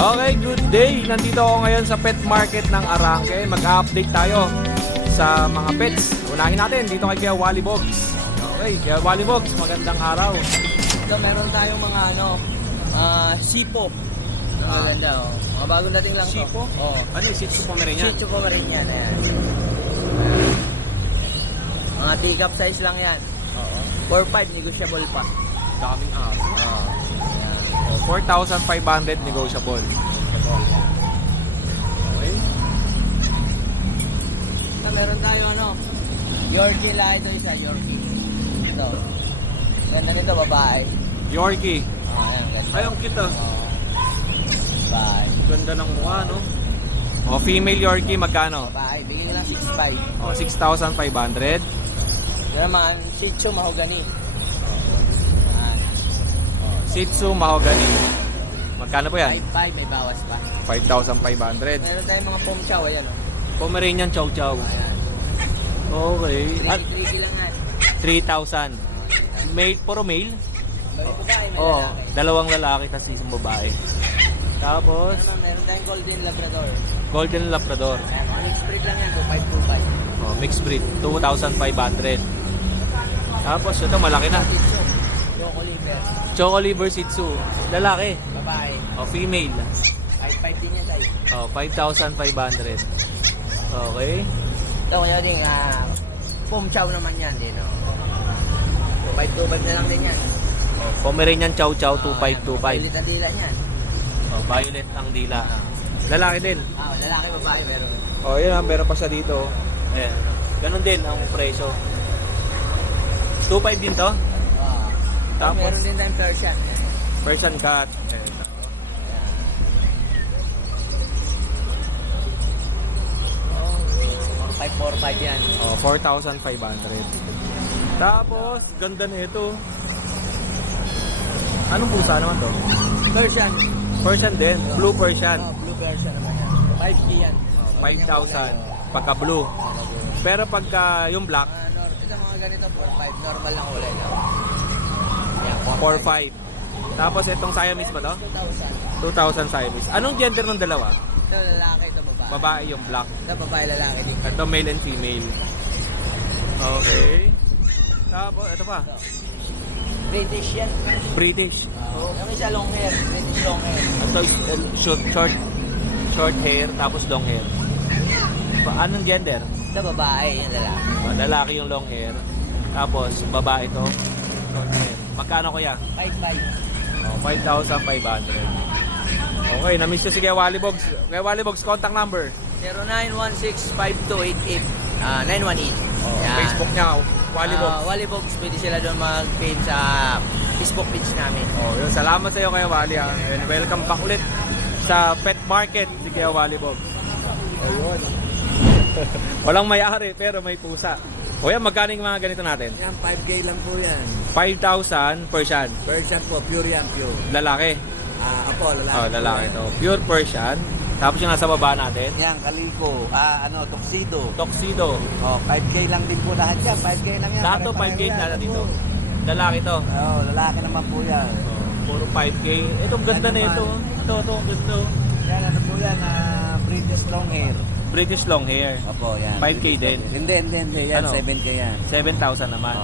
Okay, good day. Nandito ako ngayon sa pet market ng Arangke. Mag-update tayo sa mga pets. Unahin natin dito kay Kuya Wally Bogs. Okay, Kuya Wally Bogs, magandang araw. Ito, meron tayong mga sipo. Maganda, oh. Mga bagong dating lang to. Sipo? Oo. Ano yung Shih Tzu Pomeranian? Shih Tzu Pomeranian, ayan. Mga teacup size lang yan. Oo. 4-5, negotiable pa. Daming aso. Oo. 4,500 negotiable. Okay. Ito, meron tayo Yorkie lang ito isa, Yorkie. Ito. Ganda nito, babae. Yorkie. Ayan, ganda. Ay, ang cute ah. Babae. Ganda ng mukha, no? O, female Yorkie, magkano? Babae, bigyan lang 6.5. O, 6,500. Yan naman, Shih Tzu Mahogany. Shih Tzu Mahogany. Magkano po yan? 5.5, may bawas pa. 5,500. Meron tayong mga pom chow, ayan o. Pomeranian Chow Chow. Ayan. Okay. At 3 lang yan. 3,000. Male, puro male? May babae, may Oo, lalaki. dalawang lalaki tapos isang babae. Tapos, Meron tayong Golden Labrador. Golden Labrador. Ayan, mga mixed breed lang yan, 2525. Oh, mixed breed, 2,500. Tapos, ito malaki na. Shih Tzu, Choco Liver, Choco Liver Shih Tzu. Lalaki. babae. O, female. 5.5 din yan tayo. O, 5,500. Okay. Ito kaya din, pom chow naman yan din. 525 na lang din yan. Pomeranian Chow Chow, Violet 2,525. ang dila niyan. O, violet ang dila. Lalaki din. Lalaki, babae, meron. O, yun, meron pa siya dito. Ayan. Ganun din ang presyo. 2,500 din to? Tapos? Meron din tayong Persian. Persian cat. Ayan. Mga 545 yan. Oh, 4,500. Tapos, ganda na ito. Anong pusa naman to? Persian. Persian din. Blue Persian. Blue Persian naman yan. 5K yan. 5,000. Pagka blue. Pero pagka yung black, Ito mga ganito, 4-5. Normal lang kulay lang. Yan, 4,500. Tapos itong Siamese ba to? 2,000. 2,000 Siamese. Anong gender ng dalawa? Ito lalaki, ito babae. Babae yung black. Ito babae, lalaki din. Ito male and female. Okay. Tapos, ito pa. British yan. British. Yung isa long hair. British long hair. Ito is short hair, tapos long hair. Anong gender? Ito babae, yung lalaki. Lalaki yung long hair. Tapos, babae ito. Short hair. Magkano kuya? 5'5". Oh, 5,500. Okay, na-miss nyo si Kuya Wally Bogs. Kuya Wally Bogs, contact number. 0916-528-918. Yan. Facebook niya, Wally Bogs. Wally Bogs, pwede sila doon mag-page sa Facebook page namin. Oh, yun. Salamat sa iyo Kuya Wally. And welcome back ulit sa pet market si Kuya Wally Bogs. Oh, yun. Walang may-ari pero may pusa. O yan, magkano yung mga ganito natin? Yan, 5K lang po yan. 5,000 Persian. Persian po, pure yan, pure. Lalaki. Apo, lalaki. Oh, lalaki to. Pure Persian. Tapos yung nasa baba natin, Yan, kaliko. Tuxedo. Tuxedo. 5K lang din po lahat yan. 5K lang yan. Lahat to 5K na dito. Lalaki to. Lalaki naman po yan. Oh, puro 5K. Ito, ganda na ito. Ito, ganda. Yan, ano po yan? British long hair. British long hair. Opo, yan. 5K din. Hindi. Yan, Ano? 7K yan. 7,000 naman.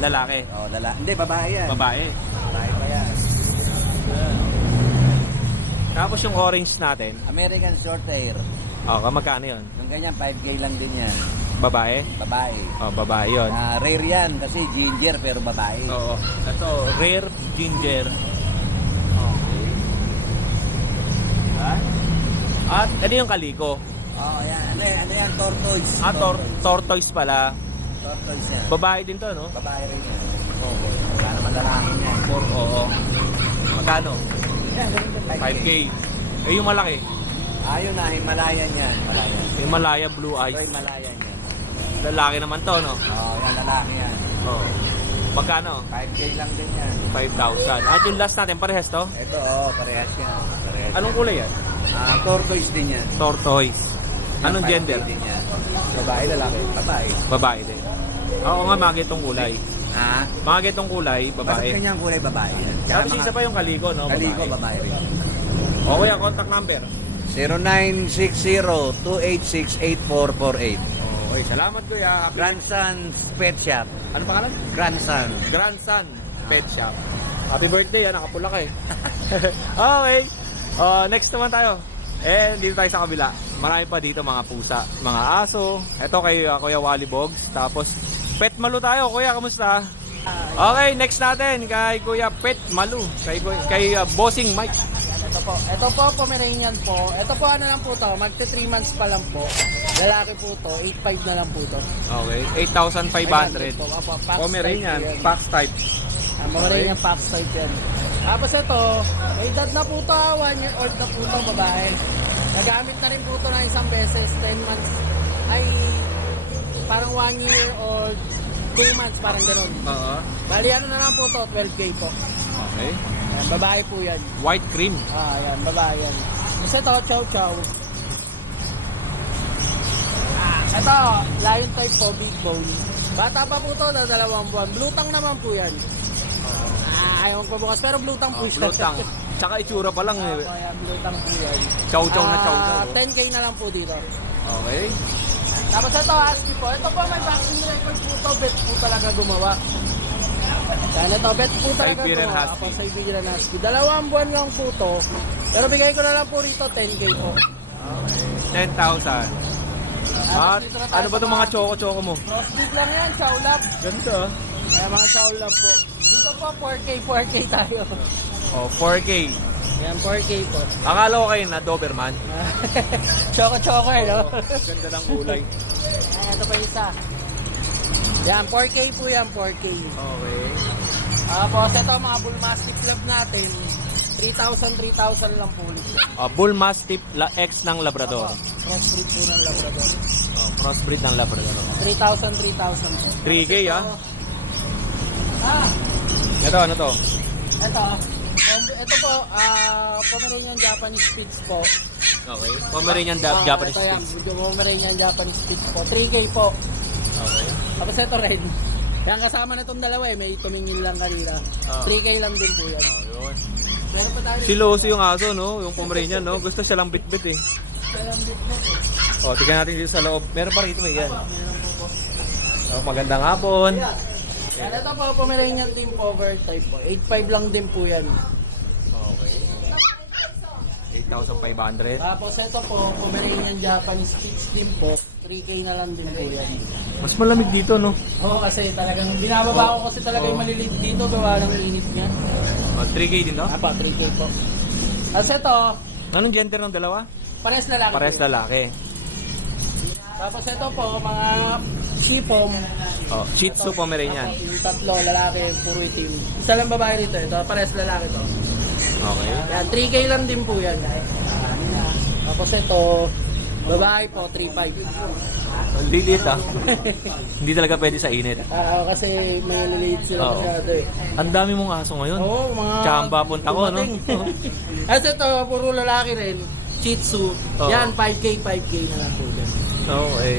Lalaki. Lalaki. Hindi, babae yan. Babae. Babae pa yan. Tapos yung orange natin, American short hair. magkano yun? Yung ganyan, 5K lang din yan. Babae? Babae. Babae yun. Rare yan kasi ginger pero babae. Oo. Ito, rare ginger. Okay. At, ano yung kaliko? Yan. Ano yan? Tortoise. Tortoise pala. Tortoise yan. Babae din to, no? Babae rin yan. Wala naman lalaki yan. Oo. Magkano? Yan, ganun din, 5K. Eh, yung malaki. Yun na, Himalayan yan. Himalayan. Himalaya Blue Ito, Eyes. Himalayan yan. Lalaki naman to, no? Yan, lalaki yan. Oo. Magkano? 5K lang din yan. 5,000. At yung last natin, parehas to? Ito, parehas yan. Parehas. Anong kulay yan? Tortoise din yan. Tortoise. Anong 5K gender? din yan. Babae, lalaki. Babae. Babae din. Oo nga, mga gitong kulay. Mga gitong kulay, Basta babae. kanyang kulay babae yan. Tapos isa pa yung kaliko, no? Kaliko, Babae. babae rin. O kuya, contact number. 0960-286-8448. Okay, salamat kuya. Grandson's Pet Shop. Ano pangalan? Grandson. Grandson Pet Shop. Happy birthday, nakapula ka eh. Okay. Next naman tayo. Dito tayo sa kabila. Marami pa dito mga pusa, mga aso. Ito kay Kuya Wally Bogs. Tapos Pet Malu tayo. Kuya, kamusta? Okay, next natin kay Kuya Pet Malu. Kay Bossing Mike. Ito po, Pomeranian po. Ito po ano lang po to, magte 3 months pa lang po. Lalaki po to, 8.5 na lang po to. Okay, 8,500. Ito, apo, Pax Pomeranian, type po yan. Pax type. Pomeranian Pax type yan. Tapos ito, may edad na po to, 1 year old na po to, babae. Nagamit na rin po to na isang beses, 10 months. Ay, parang 1 year old, 2 months, parang gano'n. Oo. Bali ano na lang po to, 12K po. Okay. Ayan, babae po yan. White cream. Ayan, babae yan. Tapos ito, chow chow. Ito, lion type po, big bone. Bata pa po to, na 2 buwan. Blue tang naman po yan. Ayaw ko bukas, pero blue tang po siya. Blue tang. Tsaka itsura pa lang eh. Ayan, blue tang po yan. Chow chow na chow chow. 10K na lang po dito. Okay. Tapos ito, husky po. Ito po, may vaccine record po to. Bet po talaga gumawa. Yan, ito, bet po talaga Siberian gumawa. Husky. Ako, Siberian Husky. 2 buwan lang po to. Pero bigay ko na lang po rito, 10K po. 10,000. At dito na tayo ano ba sa itong mga choco-choco mo? Crossbreed lang yan, chow lab. Ganda. Ayan, mga chow lab po. Dito po, 4K tayo. Oh, 4K. Yan, 4K po. Akala ko kayo na Doberman. Choco eh, no? Ganda ng kulay. Ayan, ito pa isa. Yan, 4K po yan, 4K. Okay. Tapos ito, mga bull mastiff lab natin. 3,000 lang po ulit. Bull Mastiff X ng Labrador. Crossbreed po ng Labrador. Crossbreed ng Labrador. 3,000 po. 3K ah. Ah, Ito, ano to? ito po, Pomeranian Japanese Spitz po. Okay. Pomeranian Japanese Ito yan, Spitz. Pomeranian Japanese Spitz po. 3K po. Okay. Tapos ito rin. Yan kasama na itong dalawa eh, may tumingin lang kanina. 3K lang din po yan. Oh, yun. Meron pa tayo. Si Lucy yung aso, no? Yung Pomeranian, no? Gusto siya lang bit-bit eh. Oh, tignan natin dito sa loob. Meron pa rito eh, yan. Oh, magandang hapon. Yan, ito po, Pomeranian din po, over type po. 8.5 lang din po yan. Okay. 8,500. Tapos ito po, Pomeranian Japanese Spitz din po. 3K na lang din po yan. Mas malamig dito, no? Oo, kasi talagang binababa ko kasi talaga yung maliliit dito gawa ng init niya. 3K din to? Apa, 3K po. Tapos ito, Anong gender ng dalawa? pares lalaki. Pares lalaki. Tapos ito po, mga shipom. Oh, Shih Tzu Pomeranian. Yung tatlo, lalaki, puro itim. Isa lang babae rito, ito, pares lalaki to. Okay. Yan, 3K lang din po yan. Tapos ito, babae po, 3.5. Ang lilit ah. Hindi talaga pwede sa init. Kasi may liliit sila Oo. masyado eh. Ang dami mong aso ngayon. Oo, mga... Tsamba punta ko, no? dumating. As ito, puro lalaki rin. Shih Tzu. Oo. Yan, 5K na lang po yan. Okay.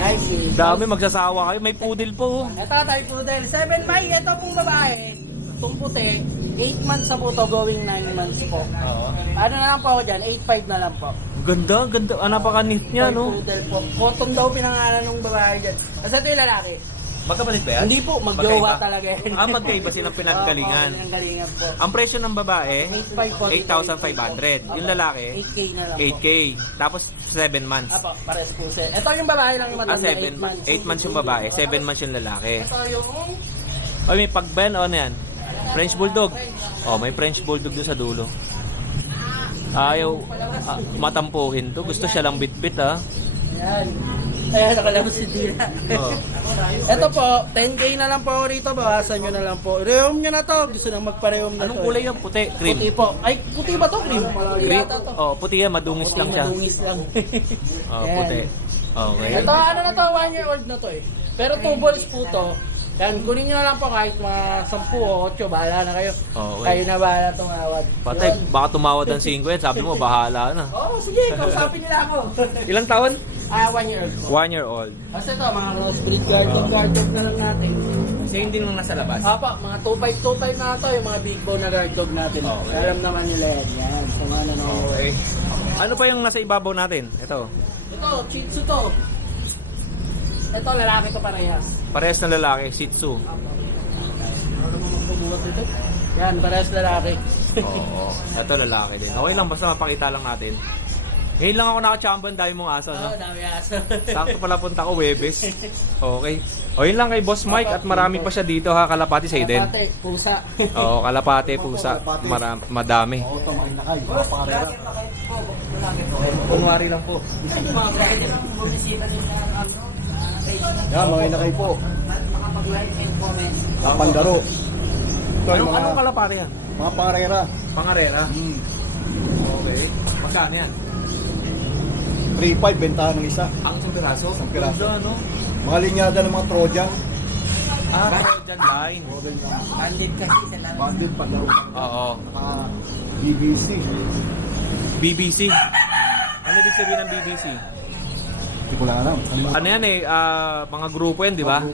Ay, sige. Dami, magsasawa kayo. May poodle po. Ito, tayo poodle. 7 May, ito pong babae. Itong puti, 8 months na po to, going 9 months po. Oo. Ano na lang po ako dyan? 8.5 na lang po. Ganda, ganda. Ah, napaka-neat niya, Toy no? poodle po. Cotton daw pinangalan ng babae dyan. Kasi ito yung lalaki. Magkapatid ba yan? Hindi po, magjowa Magkaiba? talaga yan. Magkaiba silang pinanggalingan. Oo, pinanggalingan po. Ang presyo ng babae, 8.5 po. 8,500. Yung lalaki, 8K na lang po. 8K. Tapos 7 months. Apo, pares po siya. Ito yung babae lang yung matanda, 8 months. 8 months yung babae, 7 months yung lalaki. Ito yung... Oy, may pagben o ano yan? French Bulldog. Oh, may French Bulldog doon sa dulo. Ayaw matampuhin to. Gusto siya lang bit-bit ah. Yan. Ayan, nakalabas si Dina. Oh. Ito po, 10K na lang po ako rito. Bawasan nyo na lang po. Rehome nyo na to. Gusto nang magpa-rehome na Anong to. kulay yung puti? Cream. Puti po. Ay, puti ba to? Cream? Green? Yata to. Oh, puti yan. Madungis lang siya. Madungis lang. Oh, Ayan. puti. Okay. Ito, ano na to? 1 year old na to eh. Pero 2 balls po to. Yan, kunin nyo na lang po kahit mga 10 o 8. Bahala na kayo. Okay. Kayo na bahala tumawad. Patay, baka tumawad ng 5 yan. Sabi mo, bahala na. Oo, sige. Kausapin nila ako. Ilang taon? 1 year old po. 1 year old. Kasi ito, mga crossbreed guard dog na lang natin. Same din nung nasa labas. Apa, mga 2.5 na ito, yung mga big bone na guard dog natin. Okay. Alam naman nila yan. Yan, sa mga nanonood. Ano pa yung nasa ibabaw natin? Ito. Ito, Shih Tzu to. Ito, lalaki to parehas. Parehas na lalaki, Shih Tzu. Ano mo magbubuhat dito? Yan, parehas lalaki. Oo. Ito lalaki din. Okay lang, basta mapakita lang natin. Ngayon lang ako nakachamba, dami mong aso, no? Oo, dami aso. Sakto pala punta ko, Webes. Okay. O yun lang kay Boss Mike at marami pa siya dito ha, kalapati sa Eden. Kalapate, pusa. Oo, kalapate, pusa, madami. Oo, ito makinakay. Mga pangarera. Kunwari lang po. Mga bride lang bumisita din sa page. Yan, mga inakay po. Makapag-like and comment. Kapandaro. Ito yung mga, Anong kalapate yan? mga pangarera. Pangarera. Okay. Magkano yan? 3-5, bentahan ng isa. Ang isang piraso? Isang piraso. Ganda, no? Mga linyada ng mga Trojan. Trojan line. Bandit kasi sa lang. Bandit, pandaro. Oo. Mga BBC. BBC. Ano ibig sabihin ng BBC? Hindi ko lang alam. Ano yan eh, mga grupo yan, di ba?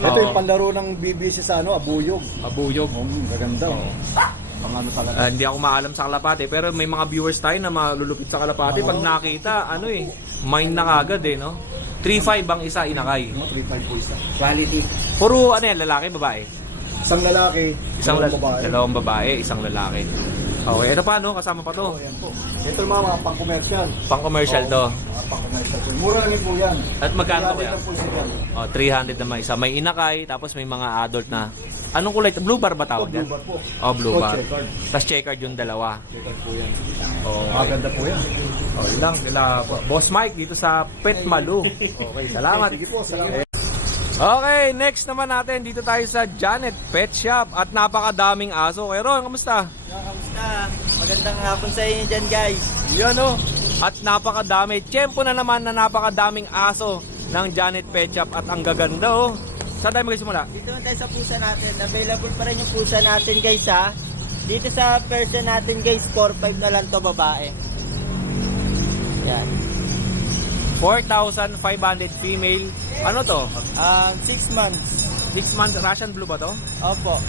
Ito yung panlaro ng BBC sa Abuyog. Abuyog. Gaganda. Pangano talaga. Hindi ako maalam sa kalapate, pero may mga viewers tayo na malulupit sa kalapate. Pag nakita, ano eh, mind na kagad eh, no? 3-5 ang isa, inakay. 3-5 po isa. Quality. Puro ano yan, lalaki, babae? Isang lalaki, Dalawang babae, isang lalaki. Okay, ito pa, no? Kasama pa to. Ayan po. Ito yung mga pang-commercial. Pang-commercial to. Mga pang-commercial po. Mura namin po yan. At magkano Kaya kaya? po isa yan. Oh, 300 naman isa. May inakay, tapos may mga adult na. Anong kulay? Blue bar ba tawag yan? Blue bar po. Oh, blue bar. Checkered. Tapos checkered yung dalawa. Checkered po yan. Oh, Maganda po yan. oh, yun lang. Sila, Boss Mike dito sa Pet Malu. Okay, salamat. Sige po, salamat. Okay, next naman natin. Dito tayo sa Janet Pet Shop at napakadaming aso. Kaya Ron, kamusta? Kamusta? Magandang hapon sa inyo dyan, guys. Yan o. At napakadami. Tiyempo na naman na napakadaming aso ng Janet Pet Shop at ang gaganda oh. Saan tayo magsimula? Dito na tayo sa pusa natin. Available pa rin yung pusa natin, guys, ha. Dito sa person natin, guys, 4-5 na lang to, babae. Yan. 4,500 female. Ano to? 6 months. 6 months Russian blue ba to? Opo.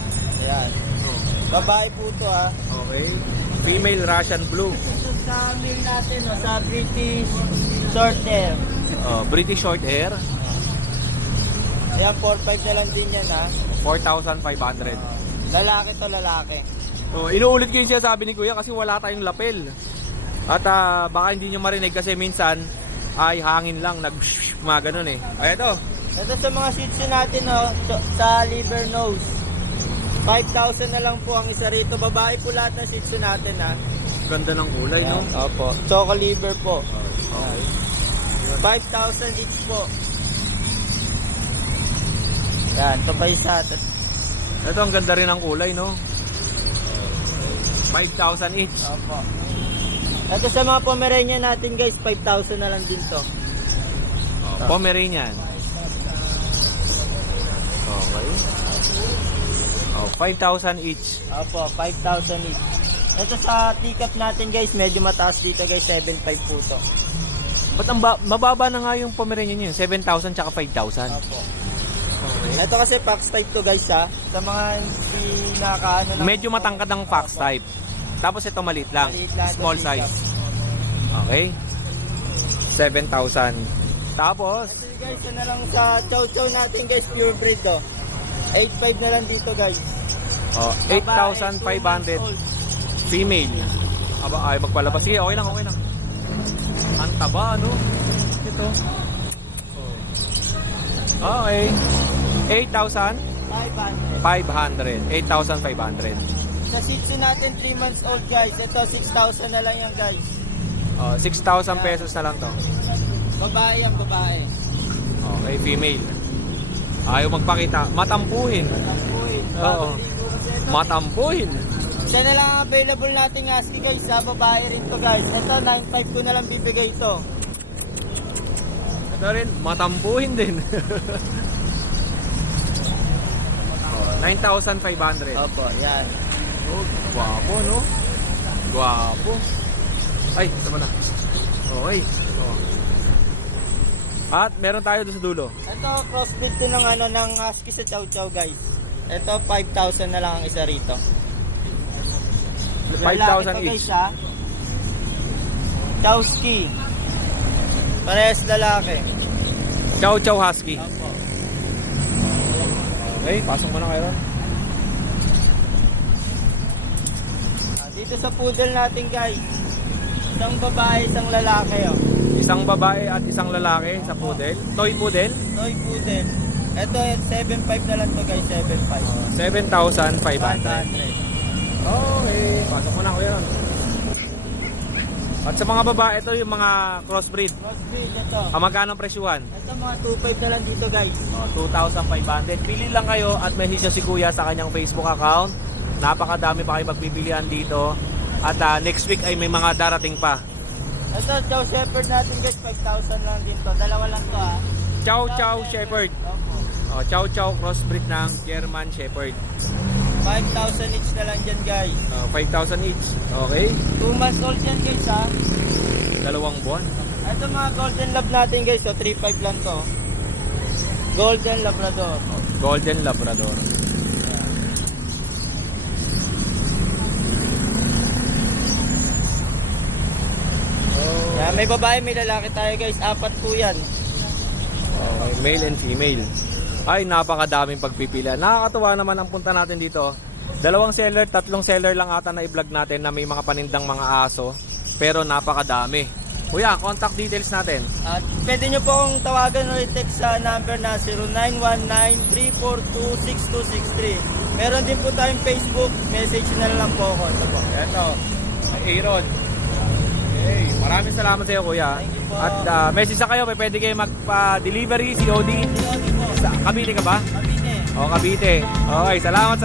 Yan. Babae po to, ha. Okay. Female Russian blue. Ito sa male natin, no, sa British short hair. British short hair. Yan, 4-5 na lang din yan, ha. 4,500. Lalaki to, lalaki. Inuulit ko yung sinasabi ni Kuya kasi wala tayong lapel. At baka hindi nyo marinig kasi minsan ay hangin lang, mga ganun eh. Ay, ito. Ito sa mga shih tzu natin, no, sa liver nose. 5,000 na lang po ang isa rito. Babae po lahat ng shih tzu natin, ha. Ganda ng kulay, no? Yan, opo. Choco liver po. 5,000 each po. Yan, ito pa isa. Ito, ang ganda rin ng kulay, no? 5,000 each. Opo. Ito sa mga Pomeranian natin, guys, 5,000 na lang din to. Pomeranian. Okay. 5,000 each. Opo, 5,000 each. Ito sa teacup natin, guys, medyo mataas dito, guys, 7,500 po to. Ba't ang mababa na nga yung Pomeranian yun? 7,000 tsaka 5,000. Opo. Ito kasi fox type to, guys, ha. Sa mga hindi nakakaano ng... Medyo matangkad ang fox type. Tapos ito maliit lang. Maliit lang, Small ito, size. Okay. 7,000. Tapos, Ito, guys, yan na lang sa chow chow natin, guys, pure breed, oh. 8,500 na lang dito, guys. 8,500 female. Aba, ay magpalabas. Sige, okay lang, okay lang. Ang taba, ano? Ito. Okay. 8,500. 500. 8,500. Sa shih tzu natin, 3 months old, guys. Ito, 6,000 na lang yan, guys. 6,000 pesos na lang to. Babae yan, babae. Okay, female. Ayaw magpakita. Matampuhin. Tampuin. Oo. Matampuhin. Isa na lang ang available nating husky, guys. Sa babae rin to, guys. Ito, 9,500 ko na lang bibigay ito. Ito rin, matampuhin din. 9,500. Opo, yan. Oh, guwapo, no? Guwapo. Ay, tama na. Okay. At meron tayo doon sa dulo. Ito, crossbreed to ng husky sa chow chow, guys. Ito, 5,000 na lang ang isa rito. 5,000 Lalaki to, each. guys, ha? Chowski. Parehas lalaki. Chow Chow Husky. Opo. Okay, pasok mo na kayo ron. Dito sa poodle natin guys, isang babae, isang lalaki oh. Isang babae at isang lalaki sa poodle. Toy poodle. Toy poodle. Ito 7.5 na lang to guys, 7.5. 7,500. 500. Okay, pasok mo na kuya ron. At sa mga babae, ito yung mga crossbreed. Crossbreed ito. Magkano ang presyuhan? Ito mga 2.5 na lang dito guys. 2,500. Pili lang kayo at message si kuya sa kanyang Facebook account. Napakadami pa kayo magpipilian dito. At next week ay may mga darating pa. Ito, Chow Shepherd natin guys, 5,000 lang din to. Dalawa lang to ha. Chow Chow Shepherd. Opo. Chow Chow crossbreed ng German Shepherd. 5,000 each na lang dyan guys. 5,000 each. Okay. 2 months old yan guys ha. 2 buwan. Ito mga golden lab natin guys, so 3.5 lang to. Golden Labrador. Golden Labrador. Yan, may babae, may lalaki tayo guys. 4 po yan. Okay, male and female. Ay, napakadaming pagpipilian. Nakakatuwa naman ang punta natin dito. 2 seller, 3 seller lang ata na i-vlog natin na may mga panindang mga aso. Pero napakadami. Kuya, contact details natin. At pwede nyo po akong tawagan o i-text sa number na 0919-342-6263. Meron din po tayong Facebook. Message na lang po ako. Ito po. Ito, Aaron. Okay, maraming salamat sa iyo kuya. Thank you po. At message sa kayo, pwede kayo magpa-delivery, COD. Ito po. Sa Cavite ka ba? Kabine. O, Cavite. Okay, salamat.